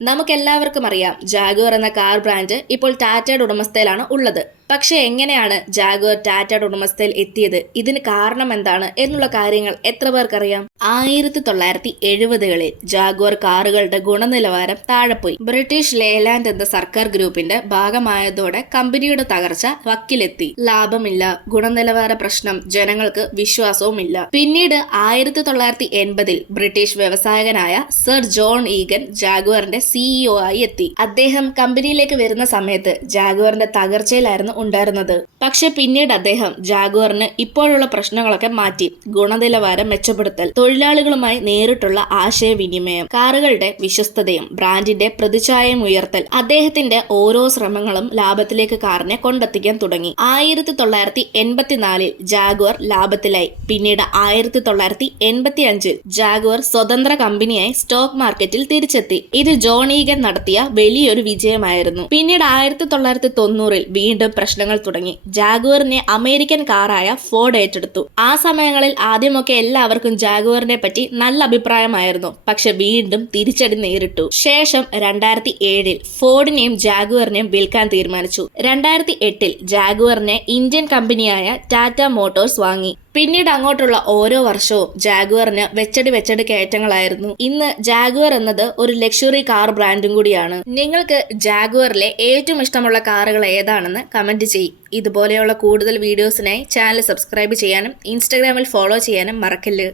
നമുക്കെല്ലാവർക്കും അറിയാം ജാഗ്വർ എന്ന കാർ ബ്രാൻഡ് ഇപ്പോൾ ടാറ്റയുടെ ഉടമസ്ഥയിലാണ് ഉള്ളത്. പക്ഷെ എങ്ങനെയാണ് ജാഗ്വർ ടാറ്റയുടെ ഉടമസ്ഥയിൽ എത്തിയത്, ഇതിന് കാരണം എന്താണ് എന്നുള്ള കാര്യങ്ങൾ എത്ര പേർക്കറിയാം? 1970-കളിൽ ജാഗ്വർ കാറുകളുടെ ഗുണനിലവാരം താഴെപ്പോയി. ബ്രിട്ടീഷ് ലേലാൻഡ് എന്ന സർക്കാർ ഗ്രൂപ്പിന്റെ ഭാഗമായതോടെ കമ്പനിയുടെ തകർച്ച വക്കിലെത്തി. ലാഭമില്ല, ഗുണനിലവാര പ്രശ്നം, ജനങ്ങൾക്ക് വിശ്വാസവുമില്ല. പിന്നീട് 1980-ൽ ബ്രിട്ടീഷ് വ്യവസായകനായ സർ ജോൺ ഈഗൻ ജാഗ്വറിന്റെ CEO ആയി എത്തി. അദ്ദേഹം കമ്പനിയിലേക്ക് വരുന്ന സമയത്ത് ജാഗ്വറിന്റെ തകർച്ചയിലായിരുന്നു ഉണ്ടായിരുന്നത്. പക്ഷെ പിന്നീട് അദ്ദേഹം ജാഗ്വറിന് ഇപ്പോഴുള്ള പ്രശ്നങ്ങളൊക്കെ മാറ്റി. ഗുണനിലവാരം മെച്ചപ്പെടുത്തൽ, തൊഴിലാളികളുമായി നേരിട്ടുള്ള ആശയവിനിമയം, കാറുകളുടെ വിശ്വസ്തതയും ബ്രാൻഡിന്റെ പ്രതിച്ഛായയും ഉയർത്തൽ, അദ്ദേഹത്തിന്റെ ഓരോ ശ്രമങ്ങളും ലാഭത്തിലേക്ക് കാറിനെ കൊണ്ടെത്തിക്കാൻ തുടങ്ങി. 1984-ൽ ജാഗ്വർ ലാഭത്തിലായി. പിന്നീട് 1985-ൽ ജാഗ്വർ സ്വതന്ത്ര കമ്പനിയായി സ്റ്റോക്ക് മാർക്കറ്റിൽ തിരിച്ചെത്തി. ഇത് ജോൺ ഈഗൻ നടത്തിയ വലിയൊരു വിജയമായിരുന്നു. പിന്നീട് 1990-ൽ വീണ്ടും പ്രശ്നങ്ങൾ തുടങ്ങി. ജാഗ്വറിനെ അമേരിക്കൻ കാറായ ഫോർഡ് ഏറ്റെടുത്തു. ആ സമയങ്ങളിൽ ആദ്യമൊക്കെ എല്ലാവർക്കും ജാഗ്വറിനെ പറ്റി നല്ല അഭിപ്രായമായിരുന്നു. പക്ഷെ വീണ്ടും തിരിച്ചടി നേരിട്ടു. ശേഷം 2007-ൽ ഫോർഡിനെയും ജാഗ്വറിനെയും വിൽക്കാൻ തീരുമാനിച്ചു. 2008-ൽ ജാഗ്വറിനെ ഇന്ത്യൻ കമ്പനിയായ ടാറ്റ മോട്ടോഴ്സ് വാങ്ങി. പിന്നീട് അങ്ങോട്ടുള്ള ഓരോ വർഷവും ജാഗ്വറിന് വെച്ചടി കയറ്റങ്ങളായിരുന്നു. ഇന്ന് ജാഗ്വർ എന്നത് ഒരു ലക്ഷറി കാർ ബ്രാൻഡും കൂടിയാണ്. നിങ്ങൾക്ക് ജാഗ്വറിലെ ഏറ്റവും ഇഷ്ടമുള്ള കാറുകൾ ഏതാണെന്ന് കമന്റ് ചെയ്യും. ഇതുപോലെയുള്ള കൂടുതൽ വീഡിയോസിനായി ചാനൽ സബ്സ്ക്രൈബ് ചെയ്യാനും ഇൻസ്റ്റഗ്രാമിൽ ഫോളോ ചെയ്യാനും മറക്കല്ല്.